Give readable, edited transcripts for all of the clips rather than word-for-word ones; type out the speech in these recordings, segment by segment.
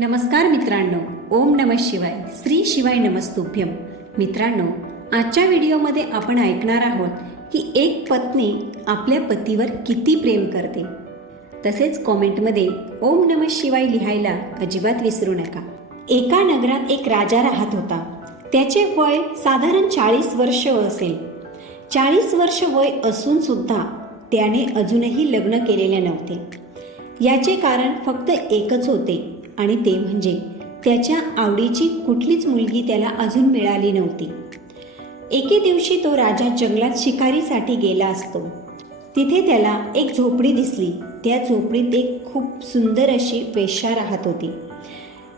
नमस्कार मित्रांनो, ओम नमः शिवाय, श्री शिवाय नमस्तुभ्यम. मित्रांनो, आजच्या व्हिडिओमध्ये आपण ऐकणार आहोत की एक पत्नी आपल्या पतीवर किती प्रेम करते. तसेच कॉमेंटमध्ये ओम नमः शिवाय लिहायला अजिबात विसरू नका. एका नगरात एक राजा राहत होता. त्याचे वय साधारण 40 वर्ष असेल. 40 वर्ष वय असून सुद्धा त्याने अजूनही लग्न केलेले नव्हते. याचे कारण फक्त एकच होते आणि ते म्हणजे त्याच्या आवडीची कुठलीच मुलगी त्याला अजून मिळाली नव्हती. एके दिवशी तो राजा जंगलात शिकारीसाठी गेला असतो. तिथे त्याला एक झोपडी दिसली. त्या झोपडीत एक खूप सुंदर अशी वेश्या राहत होती.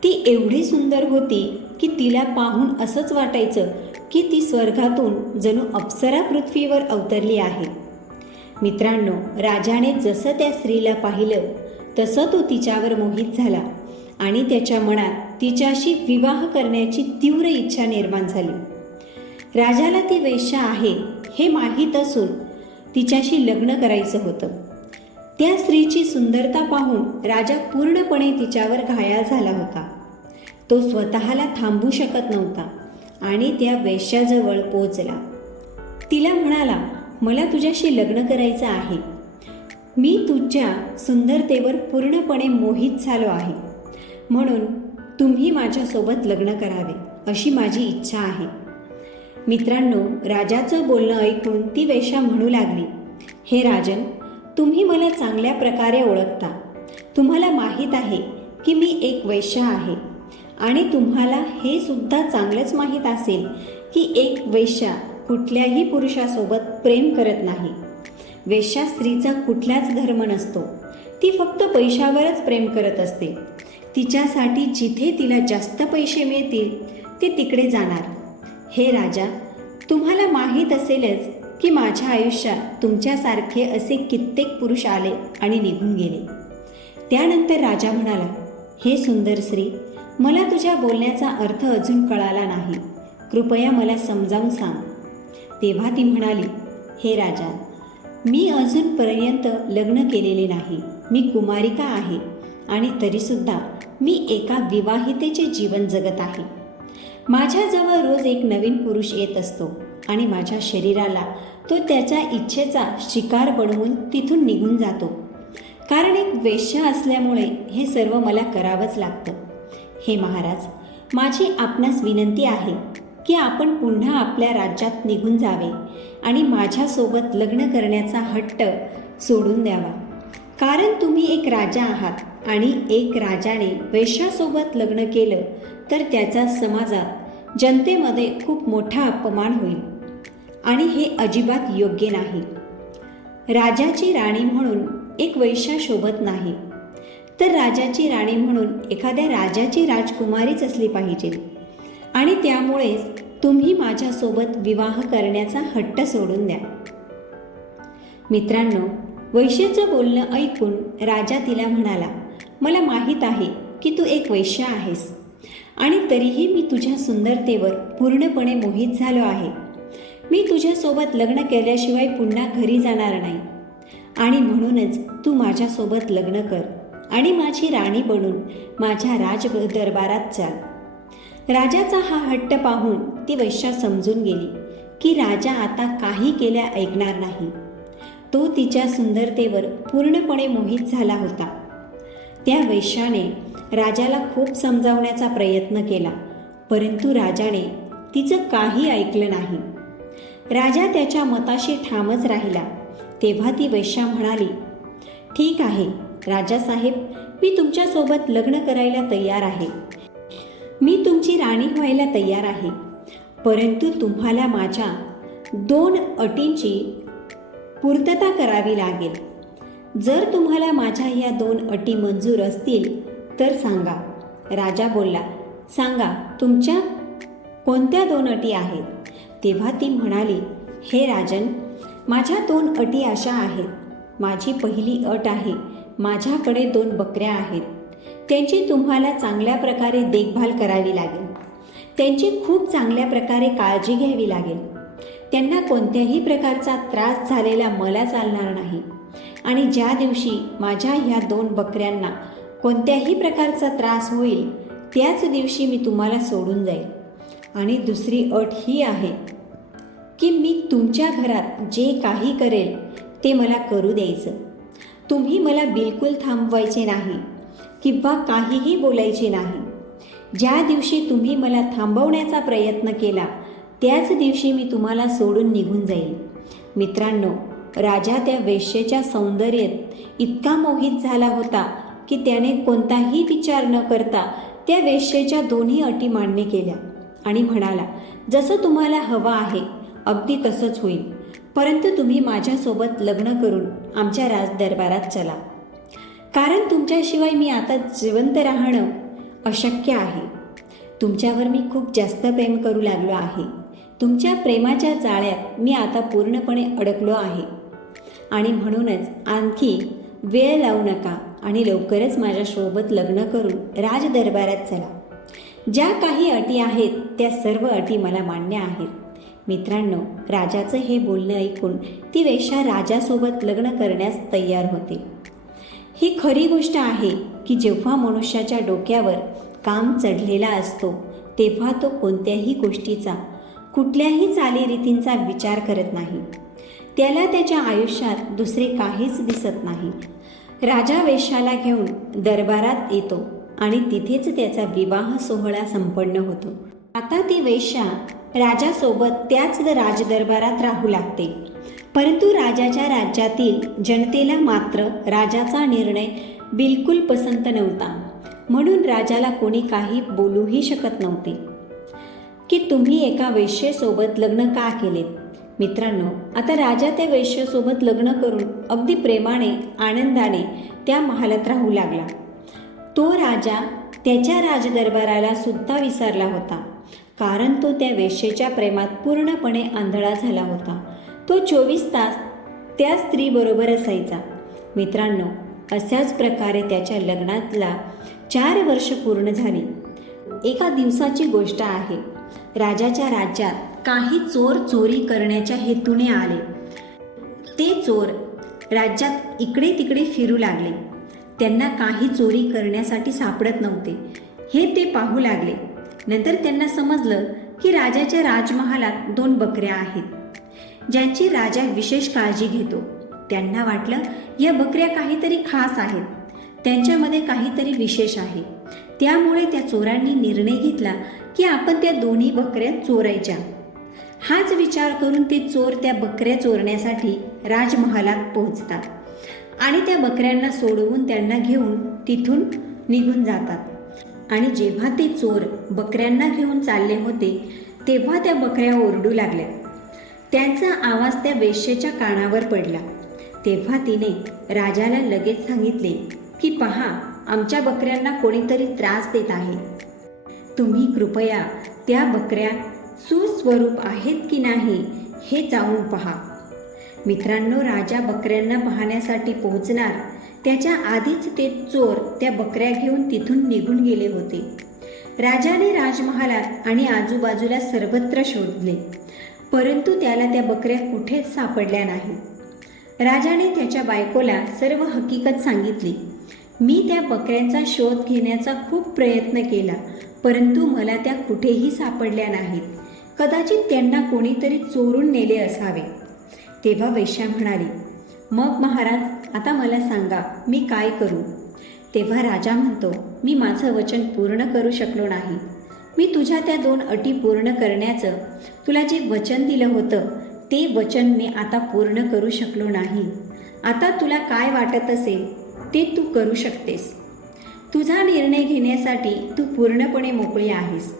ती एवढी सुंदर होती की तिला पाहून असंच वाटायचं की ती स्वर्गातून जणू अप्सरा पृथ्वीवर अवतरली आहे. मित्रांनो, राजाने जसं त्या स्त्रीला पाहिलं तसं तो तिच्यावर मोहित झाला आणि त्याच्या मनात तिच्याशी विवाह करण्याची तीव्र इच्छा निर्माण झाली. राजाला ती वेश्या आहे हे माहीत असून तिच्याशी लग्न करायचं होतं. त्या स्त्रीची सुंदरता पाहून राजा पूर्णपणे तिच्यावर घायाळ झाला होता. तो स्वतःला थांबू शकत नव्हता आणि त्या वेश्याजवळ पोहोचला. तिला म्हणाला, मला तुझ्याशी लग्न करायचं आहे. मी तुझ्या सुंदरतेवर पूर्णपणे मोहित झालो आहे, म्हणून तुम्ही माझ्यासोबत लग्न करावे अशी माझी इच्छा आहे. मित्रांनो, राजाचं बोलणं ऐकून ती वेश्या म्हणू लागली, हे राजन, तुम्ही मला चांगल्या प्रकारे ओळखता. तुम्हाला माहीत आहे की मी एक वेश्या आहे आणि तुम्हाला हे सुद्धा चांगलंच माहीत असेल की एक वेश्या कुठल्याही पुरुषासोबत प्रेम करत नाही. वेश्या स्त्रीचा कुठलाच धर्म नसतो. ती फक्त पैशावरच प्रेम करत असते. तिच्यासाठी जिथे तिला जास्त पैसे मिळतील ती तिकडे जाणार. हे राजा, तुम्हाला माहीत असेलच की माझ्या आयुष्यात तुमच्यासारखे असे कित्येक पुरुष आले आणि निघून गेले. त्यानंतर राजा म्हणाला, हे सुंदर स्त्री, मला तुझ्या बोलण्याचा अर्थ अजून कळाला नाही. कृपया मला समजावून सांग. तेव्हा ती म्हणाली, हे राजा, मी अजूनपर्यंत लग्न केलेले नाही. मी कुमारिका आहे आणि तरीसुद्धा मी एका विवाहितेचे जीवन जगत आहे. माझ्याजवळ रोज एक नवीन पुरुष येत असतो आणि माझ्या शरीराला तो त्याच्या इच्छेचा शिकार बनवून तिथून निघून जातो. कारण एक वेश्या असल्यामुळे हे सर्व मला करावंच लागतं. हे महाराज, माझी आपणास विनंती आहे की आपण पुन्हा आपल्या राज्यात निघून जावे आणि माझ्यासोबत लग्न करण्याचा हट्ट सोडून द्यावा. कारण तुम्ही एक राजा आहात आणि एक राजाने वेश्यासोबत लग्न केलं तर त्याचा समाजात जनतेमध्ये खूप मोठा अपमान होईल आणि हे अजिबात योग्य नाही. राजाची राणी म्हणून एक वेश्या शोभत नाही, तर राजाची राणी म्हणून एखाद्या राजाची राजकुमारीच असली पाहिजे आणि त्यामुळेच तुम्ही माझ्यासोबत विवाह करण्याचा हट्ट सोडून द्या. मित्रांनो, वैश्याचं बोलणं ऐकून राजा तिला म्हणाला, मला माहीत आहे की तू एक वेश्या आहेस आणि तरीही मी तुझ्या सुंदरतेवर पूर्णपणे मोहित झालो आहे. मी तुझ्यासोबत लग्न केल्याशिवाय पुन्हा घरी जाणार नाही आणि म्हणूनच तू माझ्यासोबत लग्न कर आणि माझी राणी बनून माझ्या राजदरबारात चाल. राजाचा हा हट्ट पाहून ती वेश्या समजून गेली की राजा आता काही केल्या ऐकणार नाही. तो तिच्या सुंदरतेवर पूर्णपणे मोहित झाला होता. त्या वेश्याने राजाला खूप समजावण्याचा प्रयत्न केला, परंतु राजाने तिचं काही ऐकलं नाही. राजा त्याच्या मताशी ठामच राहिला. तेव्हा ती वेश्या म्हणाली, ठीक आहे राजासाहेब, मी तुमच्यासोबत लग्न करायला तयार आहे. मी तुमची राणी व्हायला तयार आहे, परंतु तुम्हाला माझ्या 2 अटींची पूर्तता करावी लागेल. जर तुम्हाला माझ्या ह्या 2 अटी मंजूर असतील तर सांगा. राजा बोलला, सांगा तुमच्या कोणत्या 2 अटी आहेत. तेव्हा ती म्हणाली, हे राजन, माझ्या 2 अटी अशा आहेत. माझी पहिली अट आहे, माझ्याकडे 2 बकऱ्या आहेत. त्यांची तुम्हाला चांगल्या प्रकारे देखभाल करावी लागेल. त्यांची खूप चांगल्या प्रकारे काळजी घ्यावी लागेल. त्यांना कोणत्याही प्रकारचा त्रास झालेला मला चालणार नाही आणि ज्या दिवशी माझ्या ह्या 2 बकऱ्यांना कोणत्याही प्रकारचा त्रास होईल त्याच दिवशी मी तुम्हाला सोडून जाईल. आणि दुसरी अट ही आहे की मी तुमच्या घरात जे काही करेल ते मला करू द्यायचं. तुम्ही मला बिलकुल थांबवायचे नाही किंवा काहीही बोलायचे नाही. ज्या दिवशी तुम्ही मला थांबवण्याचा प्रयत्न केला त्याच दिवशी मी तुम्हाला सोडून निघून जाईल. मित्रांनो, राजा त्या वेश्येच्या सौंदर्यात इतका मोहित झाला होता की त्याने कोणताही विचार न करता त्या वेश्येच्या दोन्ही अटी मान्य केल्या आणि म्हणाला, जसं तुम्हाला हवं आहे अगदी तसंच होईल, परंतु तुम्ही माझ्यासोबत लग्न करून आमच्या राजदरबारात चला, कारण तुमच्याशिवाय मी आता जिवंत राहणं अशक्य आहे. तुमच्यावर मी खूप जास्त प्रेम करू लागलो आहे. तुमच्या प्रेमाच्या जाळ्यात मी आता पूर्णपणे अडकलो आहे आणि म्हणूनच आणखी वेळ लावू नका आणि लवकरच माझ्यासोबत लग्न करून राजदरबारात चला. ज्या काही अटी आहेत त्या सर्व अटी मला मान्य आहेत. मित्रांनो, राजाचं हे बोलणं ऐकून ती वेश्या राजासोबत लग्न करण्यास तयार होते. ही खरी गोष्ट आहे की जेव्हा मनुष्याच्या डोक्यावर काम चढलेला असतो तेव्हा तो कोणत्याही गोष्टीचा, कुठल्याही चालीरीतींचा विचार करत नाही. त्याला त्याच्या आयुष्यात दुसरे काहीच दिसत नाही. राजा वेश्याला घेऊन दरबारात येतो आणि तिथेच त्याचा विवाह सोहळा संपन्न होतो. आता ती वेश्या राजासोबत त्याच राजदरबारात राहू लागते. परंतु राजाच्या राज्यातील जनतेला मात्र राजाचा निर्णय बिलकुल पसंत नव्हता. म्हणून राजाला कोणी काही बोलूही शकत नव्हते की तुम्ही एका वेश्येसोबत लग्न का केले. मित्रांनो, आता राजा त्या वेश्येसोबत लग्न करून अगदी प्रेमाने, आनंदाने त्या महालात राहू लागला. तो राजा त्याच्या राजदरबाराला सुद्धा विसरला होता, कारण तो त्या वेश्येच्या प्रेमात पूर्णपणे आंधळा झाला होता. तो 24 तास त्या स्त्रीबरोबर असायचा. मित्रांनो, अशाच प्रकारे त्याच्या लग्नातला 4 वर्ष पूर्ण झाली. एका दिवसाची गोष्ट आहे. राजाच्या राज्यात काही चोर चोरी करण्याच्या हेतूने आले. ते चोर राज्यात इकडे तिकडे फिरू लागले. त्यांना काही चोरी करण्यासाठी सापडत नव्हते हे ते पाहू लागले. नंतर त्यांना समजलं की राजाच्या राजमहालात 2 बकऱ्या आहेत ज्यांची राजा विशेष काळजी घेतो. त्यांना वाटलं या बकऱ्या काहीतरी खास आहेत, त्यांच्यामध्ये काहीतरी विशेष आहे. त्यामुळे त्या चोरांनी निर्णय घेतला की आपण त्या दोन्ही बकऱ्या चोरायच्या. हाच विचार करून ते चोर त्या बकऱ्या चोरण्यासाठी राजमहालात पोहोचतात आणि त्या बकऱ्यांना सोडवून त्यांना घेऊन तिथून निघून जातात. आणि जेव्हा ते चोर बकऱ्यांना घेऊन चालले होते तेव्हा त्या बकऱ्या ओरडू लागल्या. त्यांचा आवाज त्या वेश्येच्या कानावर पडला. तेव्हा तिने राजाला लगेच सांगितले की पहा, आमच्या बकऱ्यांना कोणीतरी त्रास देत आहे. तुम्ही कृपया त्या बकऱ्या सुस्वरूप आहेत की नाही हे जाऊन पहा. मित्रांनो, राजा बकऱ्यांना पाहण्यासाठी पोहोचणार त्याच्या आधीच ते चोर त्या बकऱ्या घेऊन तिथून निघून गेले होते. राजाने राजमहालात आणि आजूबाजूला सर्वत्र शोधले, परंतु त्याला त्या बकऱ्या कुठेच सापडल्या नाही. राजाने त्याच्या बायकोला सर्व हकीकत सांगितली. मी त्या बकऱ्यांचा शोध घेण्याचा खूप प्रयत्न केला, परंतु मला त्या कुठेही सापडल्या नाहीत. कदाचित त्यांना कोणीतरी चोरून नेले असावे. तेव्हा वेश्या म्हणाली, मग महाराज, आता मला सांगा मी काय करू. तेव्हा राजा म्हणतो, मी माझं वचन पूर्ण करू शकलो नाही. मी तुझ्या त्या 2 अटी पूर्ण करण्याचं तुला जे वचन दिलं होतं ते वचन मी आता पूर्ण करू शकलो नाही. आता तुला काय वाटत असेल ते तू करू शकतेस. तुझा निर्णय घेण्यासाठी तू पूर्णपणे मोकळी आहेस.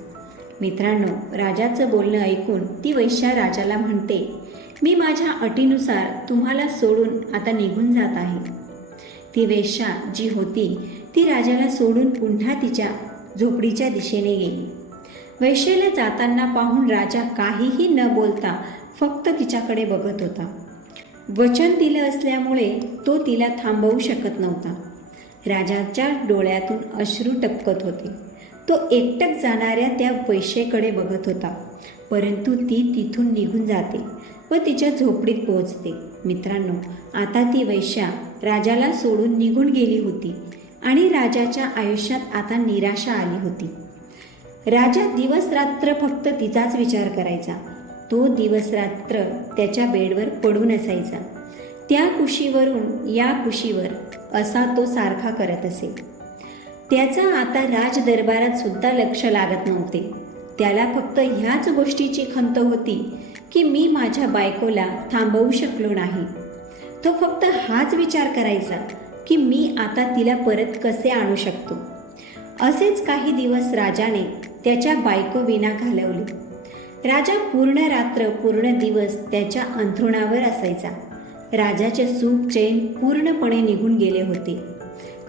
मित्रांनो, राजाचं बोलणं ऐकून ती वेश्या राजाला म्हणते, मी माझ्या अटीनुसार तुम्हाला सोडून आता निघून जात आहे. ती वेश्या जी होती ती राजाला सोडून पुन्हा तिच्या झोपडीच्या दिशेने गेली. वेश्येला जाताना पाहून राजा काहीही न बोलता फक्त तिच्याकडे बघत होता. वचन दिलं असल्यामुळे तो तिला थांबवू शकत नव्हता. राजाच्या डोळ्यातून अश्रू टपकत होते. तो एकटक जाणाऱ्या त्या वेश्येकडे बघत होता, परंतु ती तिथून निघून जाते व तिच्या झोपडीत पोहोचते. मित्रांनो, आता ती वेश्या राजाला सोडून निघून गेली होती आणि राजाच्या आयुष्यात आता निराशा आली होती. राजा दिवस रात्र फक्त तिचाच विचार करायचा. तो दिवस रात्र त्याच्या बेडवर पडून असायचा. त्या कुशीवरून या कुशीवर असा तो सारखा करत असे. त्याचा आता राजदरबारात सुद्धा लक्ष लागत नव्हते. त्याला फक्त ह्याच गोष्टीची खंत होती की मी माझ्या बायकोला थांबवू शकलो नाही. तो फक्त हाच विचार करायचा की मी आता तिला परत कसे आणू शकतो. असेच काही दिवस राजाने त्याच्या बायकोविना घालवले. राजा पूर्ण रात्र पूर्ण दिवस त्याच्या अंथरुणावर असायचा. राजाचे सुख चैन पूर्णपणे निघून गेले होते.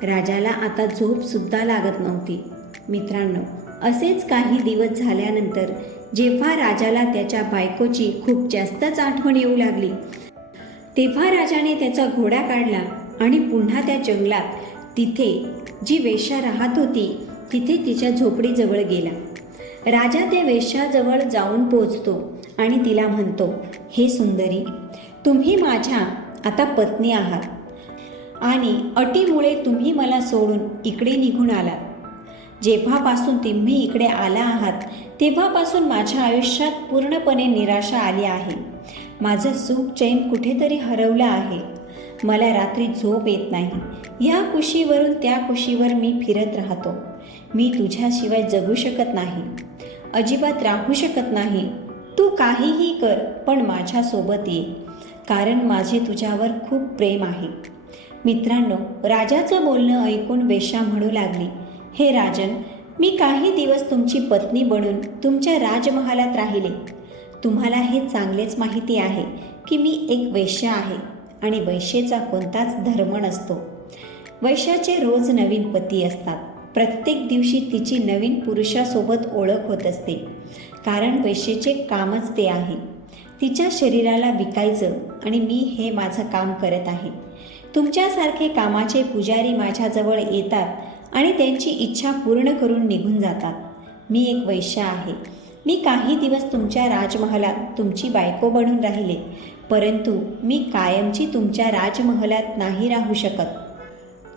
राजाला आता झोपसुद्धा लागत नव्हती. मित्रांनो, असेच काही दिवस झाल्यानंतर जेव्हा राजाला त्याच्या बायकोची खूप जास्तच आठवण येऊ लागली, तेव्हा राजाने त्याचा घोडा काढला आणि पुन्हा त्या जंगलात तिथे जी वेश्या राहत होती तिथे तिच्या झोपडीजवळ गेला. राजा त्या वेश्याजवळ जाऊन पोचतो आणि तिला म्हणतो, हे सुंदरी, तुम्ही माझ्या आता पत्नी आहात आणि अटीमुळे तुम्ही मला सोडून इकडे निघून आलात. जेव्हापासून तुम्ही इकडे आला आहात तेव्हापासून माझ्या आयुष्यात पूर्णपणे निराशा आली आहे. माझं सुख चैन कुठेतरी हरवलं आहे. मला रात्री झोप येत नाही. या कुशीवरून त्या कुशीवर मी फिरत राहतो. मी तुझ्याशिवाय जगू शकत नाही, अजिबात राहू शकत नाही. तू काहीही कर पण माझ्यासोबत ये, कारण माझे तुझ्यावर खूप प्रेम आहे. मित्रांनो, राजाचं बोलणं ऐकून वेश्या म्हणू लागली, हे राजन, मी काही दिवस तुमची पत्नी बनून तुमच्या राजमहालात राहिले. तुम्हाला हे चांगलेच माहिती आहे की मी एक वेश्या आहे आणि वैश्येचा कोणताच धर्म नसतो. वैश्याचे रोज नवीन पती असतात. प्रत्येक दिवशी तिची नवीन पुरुषासोबत ओळख होत असते, कारण वेश्येचे कामच ते आहे. तिच्या शरीराला विकायचं आणि मी हे माझं काम करत आहे. तुमच्यासारखे कामाचे पुजारी माझ्याजवळ येतात आणि त्यांची इच्छा पूर्ण करून निघून जातात. मी एक वैश्या आहे. मी काही दिवस तुमच्या राजमहालात तुमची बायको बनून राहिले, परंतु मी कायमची तुमच्या राजमहालात नाही राहू शकत.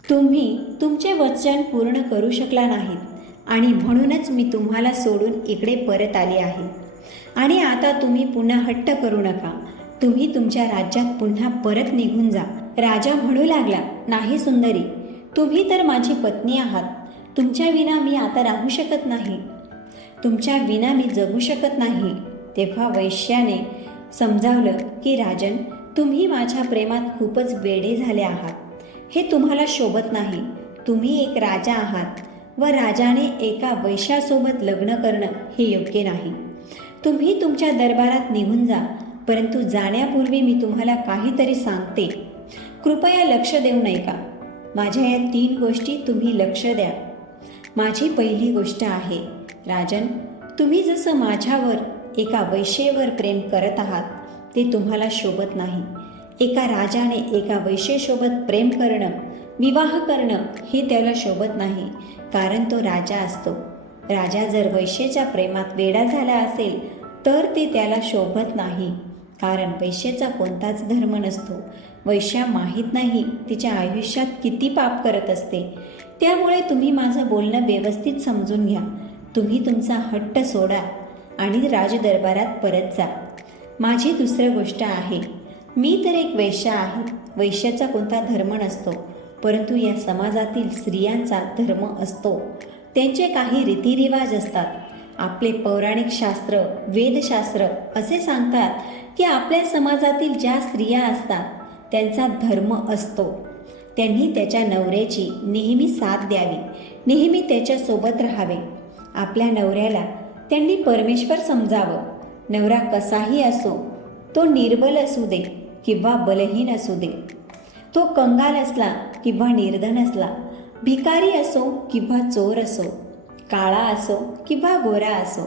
तुम्ही तुमचे वचन पूर्ण करू शकला नाहीत आणि म्हणूनच मी तुम्हाला सोडून इकडे परत आले आहे. आणि आता तुम्ही पुन्हा हट्ट करू नका. तुम्ही तुमच्या राज्यात पुन्हा परत निघून जा. राजा म्हणू लागला, नाही सुंदरी, तुम्ही तर माझी पत्नी आहात. तुमच्या विना मी आता राहू शकत नाही. तुमच्या विना मी जगू शकत नाही. तेव्हा वैश्याने समजावलं की राजन, तुम्ही माझ्या प्रेमात खूपच वेडे झाले आहात. हे तुम्हाला शोभत नाही. तुम्ही एक राजा आहात व राजाने एका वैश्यासोबत लग्न करणं हे योग्य नाही. तुम्ही तुमच्या दरबारात निघून जा, परंतु जाण्यापूर्वी मी तुम्हाला काहीतरी सांगते. कृपया लक्ष देऊ नये का? माझ्या या 3 गोष्टी तुम्ही लक्ष द्या. माझी पहिली गोष्ट आहे, राजन, तुम्ही जसं माझ्यावर एका वैश्येवर प्रेम करत आहात ते तुम्हाला शोभत नाही. एका राजाने एका वैश्येसोबत प्रेम करणं, विवाह करणं हे त्याला शोभत नाही, कारण तो राजा असतो. राजा जर वैश्येच्या प्रेमात वेडा झाला असेल तर ते त्याला शोभत नाही, कारण वैश्येचा कोणताच धर्म नसतो. वैश्या माहीत नाही तिच्या आयुष्यात किती पाप करत असते. त्यामुळे तुम्ही माझं बोलणं व्यवस्थित समजून घ्या. तुम्ही तुमचा हट्ट सोडा आणि राजदरबारात परत जा. माझी दुसरी गोष्ट आहे, मी तर एक वैश्या आहे. वैश्याचा कोणता धर्म नसतो, परंतु या समाजातील स्त्रियांचा धर्म असतो. त्यांचे काही रीतिरिवाज असतात. आपले पौराणिक शास्त्र, वेदशास्त्र असे सांगतात की आपल्या समाजातील ज्या स्त्रिया असतात त्यांचा धर्म असतो. त्यांनी त्याच्या नवऱ्याची नेहमी साथ द्यावी, नेहमी त्याच्यासोबत राहावे. आपल्या नवऱ्याला त्यांनी परमेश्वर समजावं. नवरा कसाही असो, तो निर्बल असू दे किंवा बलहीन असू दे, तो कंगाल असला किंवा निर्धन असला, भिकारी असो किंवा चोर असो, काळा असो किंवा गोरा असो,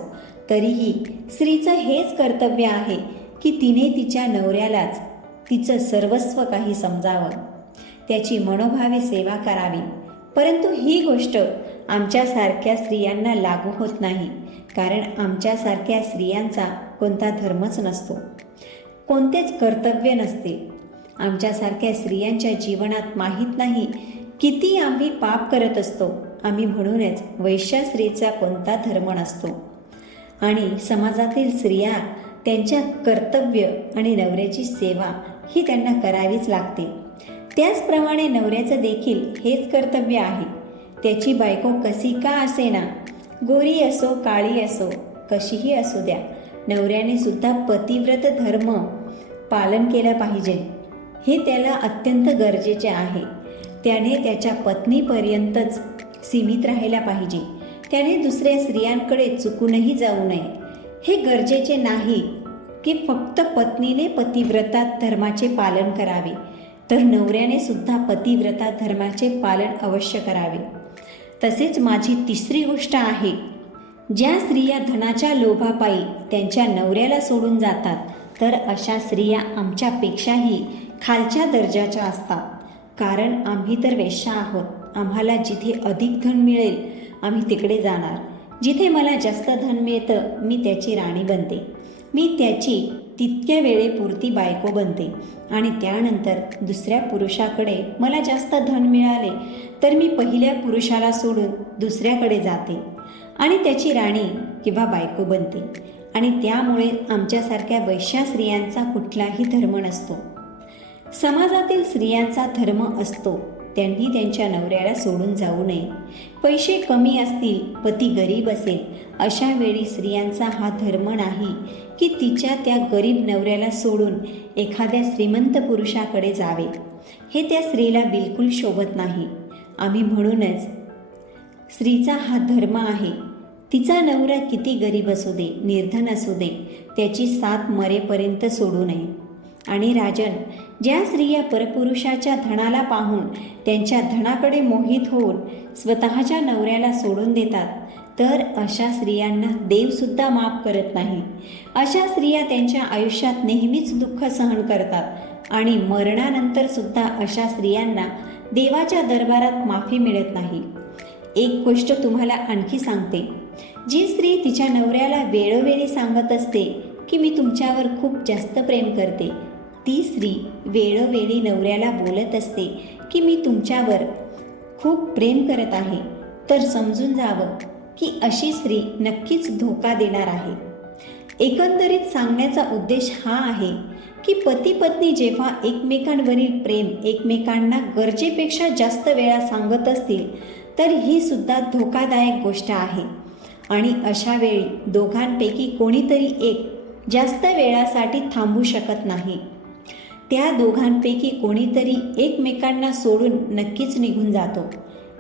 तरीही स्त्रीचं हेच कर्तव्य आहे की तिने तिच्या नवऱ्यालाच तिचं सर्वस्व काही समजावं, त्याची मनोभावे सेवा करावी. परंतु ही गोष्ट आमच्यासारख्या स्त्रियांना लागू होत नाही, कारण आमच्यासारख्या स्त्रियांचा कोणता धर्मच नसतो, कोणतेच कर्तव्य नसते. आमच्यासारख्या स्त्रियांच्या जीवनात माहीत नाही किती आम्ही पाप करत असतो. आम्ही म्हणूनच वैश्य स्त्रीचा कोणता धर्म नसतो. आणि समाजातील स्त्रिया त्यांच्या कर्तव्य आणि नवऱ्याची सेवा ही त्यांना करावीच लागते. त्याचप्रमाणे नवऱ्याचं देखील हेच कर्तव्य आहे. त्याची बायको कशी का असेना, गोरी असो काळी असो, कशीही असू द्या, नवऱ्याने सुद्धा पतिव्रत धर्म पालन केलं पाहिजे. हे त्याला अत्यंत गरजेचे आहे. त्याने त्याच्या पत्नीपर्यंतच सीमित राहायला पाहिजे. त्याने दुसऱ्या स्त्रियांकडे चुकूनही जाऊ नये. हे गरजेचे नाही की फक्त पत्नीने पतिव्रता धर्माचे पालन करावे, तर नवऱ्याने सुद्धा पतिव्रता धर्माचे पालन अवश्य करावे. तसेच माझी तिसरी गोष्ट आहे, ज्या स्त्रिया धनाच्या लोभापायी त्यांच्या नवऱ्याला सोडून जातात, तर अशा स्त्रिया आमच्यापेक्षाही खालच्या दर्जाच्या असतात. कारण आम्ही तर वेश्या आहोत. आम्हाला जिथे अधिक धन मिळेल आम्ही तिकडे जाणार. जिथे मला जास्त धन मिळतं मी त्याची राणी बनते. मी त्याची तितक्या वेळेपुरती बायको बनते आणि त्यानंतर दुसऱ्या पुरुषाकडे मला जास्त धन मिळाले तर मी पहिल्या पुरुषाला सोडून दुसऱ्याकडे जाते आणि त्याची राणी किंवा बायको बनते. आणि त्यामुळे आमच्यासारख्या वैश्य स्त्रियांचा कुठलाही धर्म नसतो. समाजातील स्त्रियांचा धर्म असतो त्यांनी त्यांच्या नवऱ्याला सोडून जाऊ नये. पैसे कमी असतील, पती गरीब असेल, अशा वेळी स्त्रियांचा हा धर्म नाही की तिच्या त्या गरीब नवऱ्याला सोडून एखाद्या श्रीमंत पुरुषाकडे जावे. हे त्या स्त्रीला बिलकुल शोभत नाही. आम्ही म्हणूनच स्त्रीचा हा धर्म आहे, तिचा नवरा किती गरीब असू दे, निर्धन असू दे, त्याची साथ मरेपर्यंत सोडू नये. आणि राजन, ज्या स्त्रिया परपुरुषाच्या धनाला पाहून त्यांच्या धनाकडे मोहित होऊन स्वतःच्या नवऱ्याला सोडून देतात, तर अशा स्त्रियांना देवसुद्धा माफ करत नाही. अशा स्त्रिया त्यांच्या आयुष्यात नेहमीच दुःख सहन करतात आणि मरणानंतर सुद्धा अशा स्त्रियांना देवाच्या दरबारात माफी मिळत नाही. एक गोष्ट तुम्हाला आणखी सांगते, जी स्त्री तिच्या नवऱ्याला वेळोवेळी सांगत असते की मी तुमच्यावर खूप जास्त प्रेम करते, ती स्त्री वेळोवेळी नवऱ्याला बोलत असते की मी तुमच्यावर खूप प्रेम करत आहे, तर समजून जावं की अशी स्त्री नक्कीच धोका देणार आहे. एकंदरीत सांगण्याचा उद्देश हा आहे की पती पत्नी जेव्हा एकमेकांवरील प्रेम एकमेकांना गरजेपेक्षा जास्त वेळा सांगत असतील तर ही सुद्धा धोकादायक गोष्ट आहे. आणि अशा वेळी दोघांपैकी कोणीतरी एक जास्त वेळासाठी थांबू शकत नाही. त्या दोघांपैकी कोणीतरी एकमेकांना सोडून नक्कीच निघून जातो.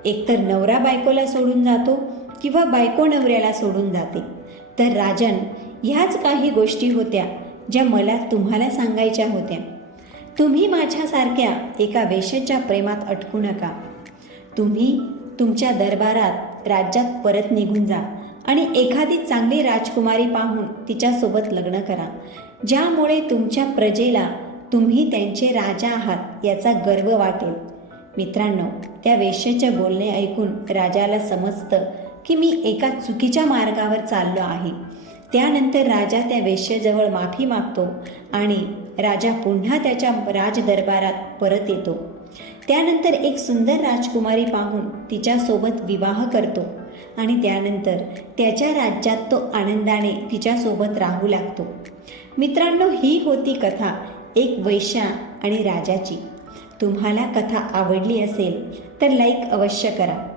एकतर नवरा बायकोला सोडून जातो किंवा बायको नवऱ्याला सोडून जाते. तर राजन, ह्याच काही गोष्टी होत्या ज्या मला तुम्हाला सांगायच्या होत्या. तुम्ही माझ्यासारख्या एका वेश्येच्या प्रेमात अटकू नका. तुम्ही तुमच्या दरबारात राज्यात परत निघून जा आणि एखादी चांगली राजकुमारी पाहून तिच्यासोबत लग्न करा, ज्यामुळे तुमच्या प्रजेला तुम्ही त्यांचे राजा आहात याचा गर्व वाटेल. मित्रांनो, त्या वेश्येचे बोलणे ऐकून राजाला समजतं की मी एका चुकीच्या मार्गावर चाललो आहे. त्यानंतर राजा त्या वेश्येजवळ माफी मागतो आणि राजा पुन्हा त्याच्या राजदरबारात परत येतो. त्यानंतर एक सुंदर राजकुमारी पाहून तिच्यासोबत विवाह करतो आणि त्यानंतर त्याच्या राज्यात तो आनंदाने तिच्यासोबत राहू लागतो. मित्रांनो, ही होती कथा एक वेश्या आणि राजाची. तुम्हाला कथा आवडली असेल तर लाईक अवश्य करा.